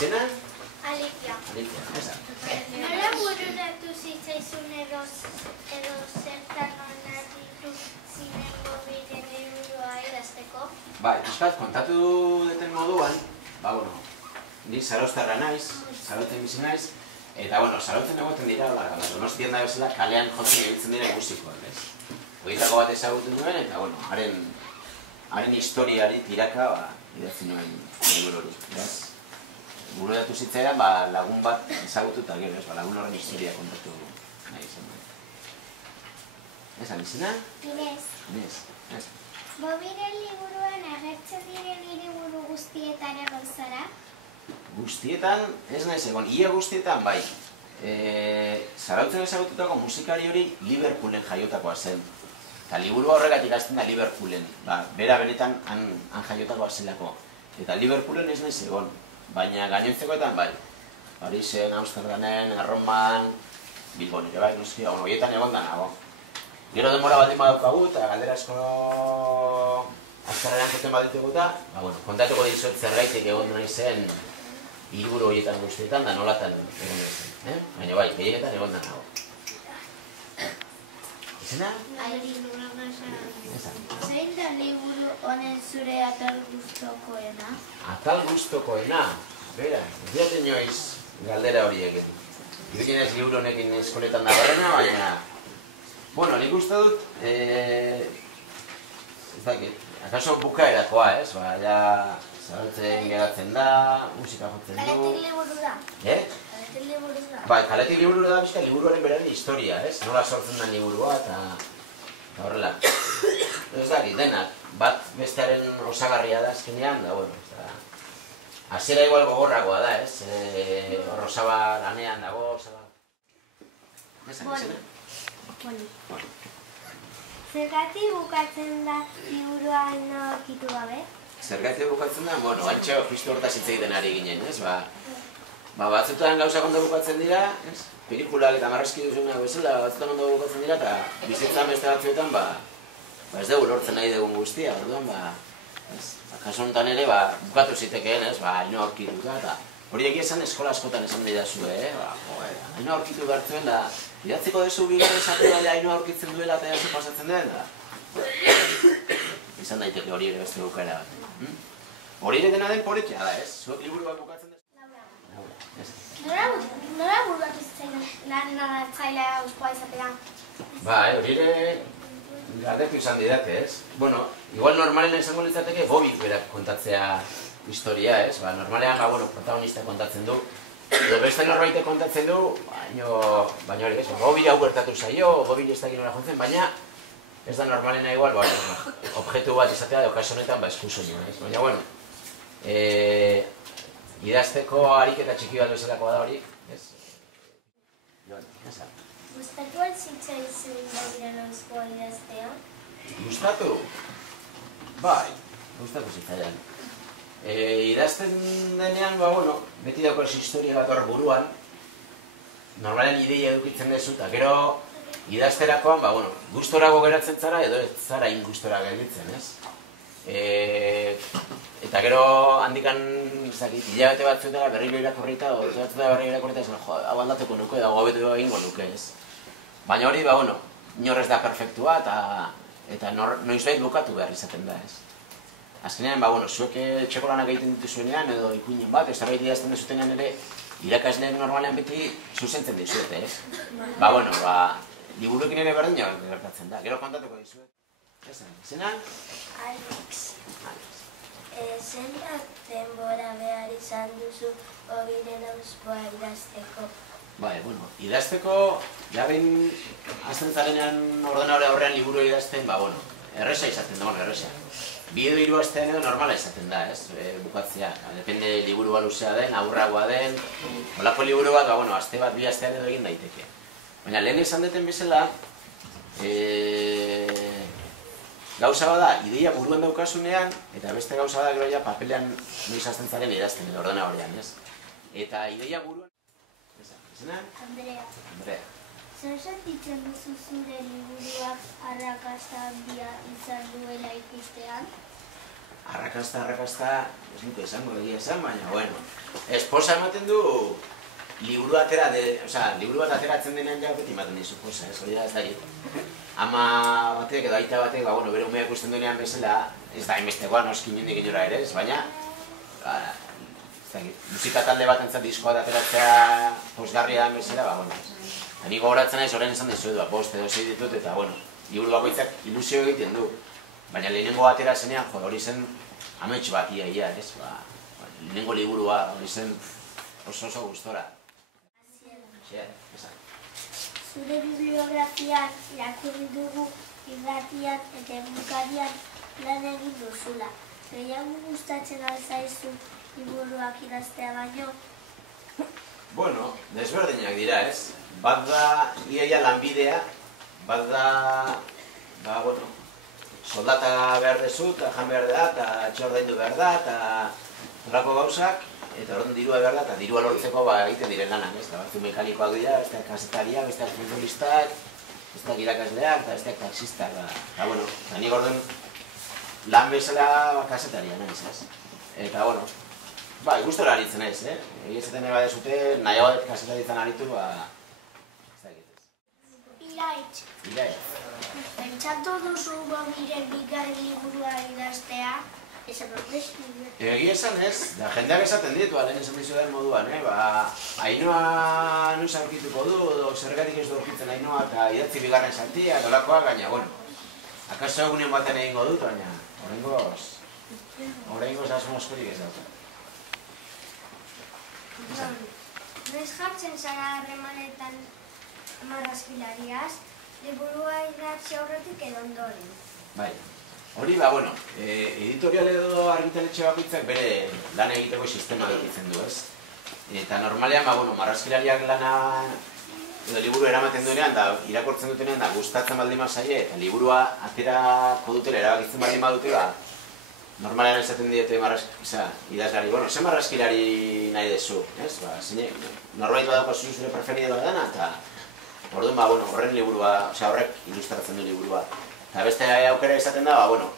Izena? Alicia. Alicia, esa. Nola bururatu zitzaizun edo zertan onarritu zinengo biren liburua idazteko? Euskat, kontatu duten moduan, ni Zarauztarra naiz, Zarautzen bizi naiz, eta, Zarautzen egoten dira, Donostian da bezala, kalean jotzen egitzen dira musikoak, ez? Horietako bat ezagutu nuen, eta, haren historiari tiraka, idatzi nuen liburu hori, beraz? Bururatu zitzaidan, lagun bat ezagutu eta gero, lagun horren historia kontatu nahi izan duen. Esan izena? Inez. Inez, ez. Bobiren liburuan agertzen diren hiriburu guztietan egon zara? Guztietan, ez naiz egon, ia guztietan bai. Zarautzen ezagututako musikari hori Liverpoolen jaiotakoa zen. Eta liburu horregatik hasten da Liverpoolen, bera benetan han jaiotakoa zelako. Eta Liverpoolen ez naiz egon, baina gainontzekoetan bai. Parisen, Amsterdamen, Erroman, Bilbon ere bai, noski, horietan egon da nago. Gero denbora baldin badaukagu eta galdera asko azkarrean joten baditugu eta kontatuko dizuet zergaitik egon nahi zen hiriburu horietan guztietan da nolatan egon nahi zen. Baina bai, gehienetan egon da nago. Izena? Zein da liburu honen zure atal gustokoena? Atal gustokoena? Bera, ez diaten inoiz galdera hori egin. Irudienez liburu honekin eskoletan da barrena, baina... Nik uste dut, ez dakit, akaso bukaerakoa, ez? Zarautzen geratzen da, musika jotzen du... Kaletik liburu da? Kaletik liburu da? Bai, kaletik liburu da bizka liburuaren beraren historia, ez? Nola sortzen da liburua eta horrela. Ez dakit, denak, bat bestearen osagarria da azkenean, da, hasiera igual gogorragoa da, ez? Osaba lanean dago, osaba... Zergatik bukatzen da liburua aurkitu gabe? Zergatik bukatzen da? Antxe justu hortaz hitz egiten ari ginen, ez? Batzutan gauzak ondo bukatzen dira, ez? Pelikulak eta marrazki duzunak bezala batzutan ondo bukatzen dira, eta bizitzan beste batzuetan, ez dugu lortzen nahi dugun guztia, orduan, kasu honetan ere, bukatu zitekeen, ez? Haino aurkituta, eta hori egia esan eskola askotan esan didazu, haino aurkitu behartzen da, idatziko dezu bigarren esatea haino aurkitzen duela eta jaso pasatzen den, da? Izan daiteke hori ere beste bukaera bat. Hori ere dena den politia da, ez? Zuek liburu bat bukatzen dezu? Nola bururatu zitzaidan lan narratzailea euskoa izatea? Hori ere galdetu izan didate, ez? Igual normalen izango litzateke Bobik berak kontatzea historia, ez? Normalean, protagonista kontatzen du, edo beste norbaitek kontatzen du, baina hori, ez? Bobi hau gertatu zaio, Bobi ez dakit nola jontzen, baina ez da normalena igual, objektu bat izatea, edo kaso honetan, eskusoinua, ez? Baina, idazteko ariketa txiki bat bezalakoa da hori, ez? Gustatu altzitzaizu Bobiren euskoa idaztea? Gustatu? Bai, gustatu zitzaidan. Idazten denean, beti dago historia bat hor buruan, normalen ideia edukitzen dezu, eta gero idazterakoan, gustorago geratzen zara edo ez zara ingustora gelditzen, ez? Eta gero handikan, hilabete batzuetara berriro irakorrita, hau aldatuko nuke, hau hobeto egingo nuke, ez? Baina hori, inor ez da perfektua eta noizbait bukatu behar izaten da, ez? Azkenean, zuek txeko lanak egiten dituzuenean edo ikuinen bat, ez zerbait idazten dezutenean ere, irakasleen normalean beti zuzentzen dizuete, ez? Liburuekin ere berdin gertatzen da, gero kontatuko dizuet. Zena? Alex. Zenbat denbora behar izan duzu Bobiren euskoa idazteko? Idazteko, behin azten zarenean ordenadore aurrean liburu idazten, erresa izaten da, erresa. 2 edo 3 astean edo normala izaten da, ez? Bukatzea. Depende liburua luzea den, aurragoa den, holako liburu bat, aste bat, 2 astean edo egin daiteke. Baina lehen esan deten bezala, gauza bada, ideia buruan daukasunean, eta beste gauza da gero papelean noiz azten zaren idazten, edo ordenadorean, ez? Eta ideia buruan... Andrea. Andrea. Zer sentitzen duzu zure liburuak arrakasta handia izan duela ikustean? arrakasta, ez nuke esango egia esan, baina, bueno, esposa ematen du liburu bat ateratzen denean ja beti ematen dizu posa, hori da ez da egit. Ama batek edo aita batek, bere umea ikusten duenean bezala, ez da hainbestekoa noski inondik inora ere ez, baina musika talde bat entzat diskoa ateratzea posgarria bezala, Ni gogoratzen naiz orain esan dizu edo, 5 edo 6 ditut eta, liburu bakoitzak ilusio egiten du. Baina lehenengo atera zenean, hori zen amets bat ia, ez? Lehenengo liburua hori zen oso gustora. Zure bibliografian irakurri dugu irratian eta egunkarian lan egin duzula. Gehiago gustatzen alzaizu liburuak idaztea baino? Bueno, desberdinak dira, ez? Bat da, iaia lanbidea, bat da, soldata behar dezu, eta jan behar da, eta etxordaindu behar da, eta horako gauzak, eta orduan dirua behar da, eta dirua lortzeko egiten diren lanak, ez? Batzu mekanikoak dira, besteak kasetariak, besteak futbolistak, besteak irakasleak, eta besteak taxistak, eta nik orduan lan bezala kasetaria naiz, ez? Eta, gustora aritzen naiz, egizaten nahi badezute, nahi hau kasetaritzen aritu, ez da egitez. Ilaitz. Ilaitz. Pentsatu duzu Bobiren bigarren liburua idaztea? Egia esan ez, da jendeak esaten ditu, lehen esan dizudan moduan, Ainhoa noiz aurkituko du, edo zergatik ez du aurkitzen Ainhoa, eta idatzi bigarren saltia, dolakoa, gaina, akaso egunen baten egingo dut, baina, oraingoz asmo askorik ez dut. Noiz jartzen zara harremanetan marrazkilariaz, liburua idatzi aurretik edo ondoren? Bai. Hori, editorial edo argitaletxe bakoitzak bere lan egiteko sistema egiten du, ez? Eta normalean, marrazkilariak lana edo liburu eramaten duenean, da irakortzen dutenean, da gustatzen baldin mazaie, eta liburua aterako dutela erabakitzen baldin badute, normalean esaten diete idazlari, ze marrazkilari nahi dezu, ez? Norbait badako zure preferidea dana, eta orduan, horren liburua, horrek ilustratzen du liburua. Eta beste aukera izaten da,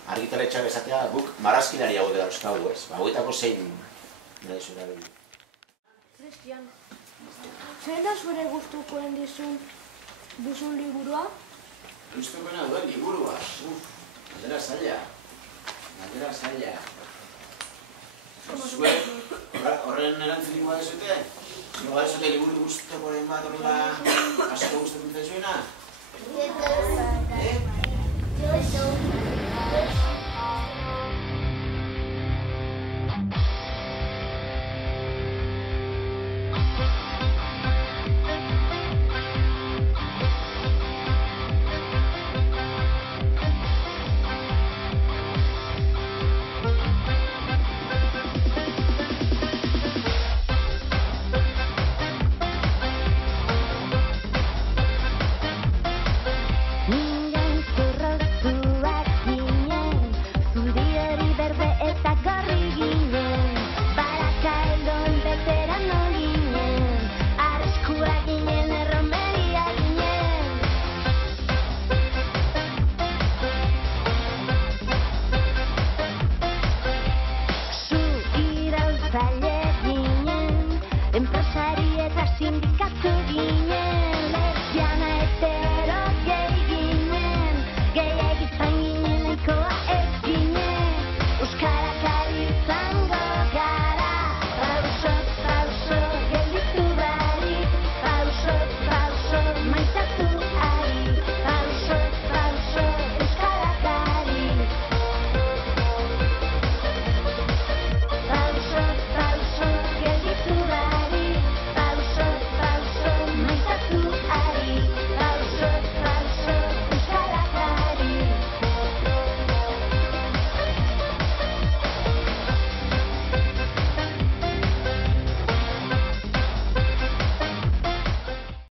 argitaletxeak esatea guk marrazkilari hau dauzkagu, ez? Hauetako zein nahi zure egin. Cristian, zein da zure gustukoen duzun liburua? Gustukoena duen liburua? Galdera zaila. Zuek, horren erantzunik badezute? Badezute liburu gustukoren bat horrela asko gustatzen zuena?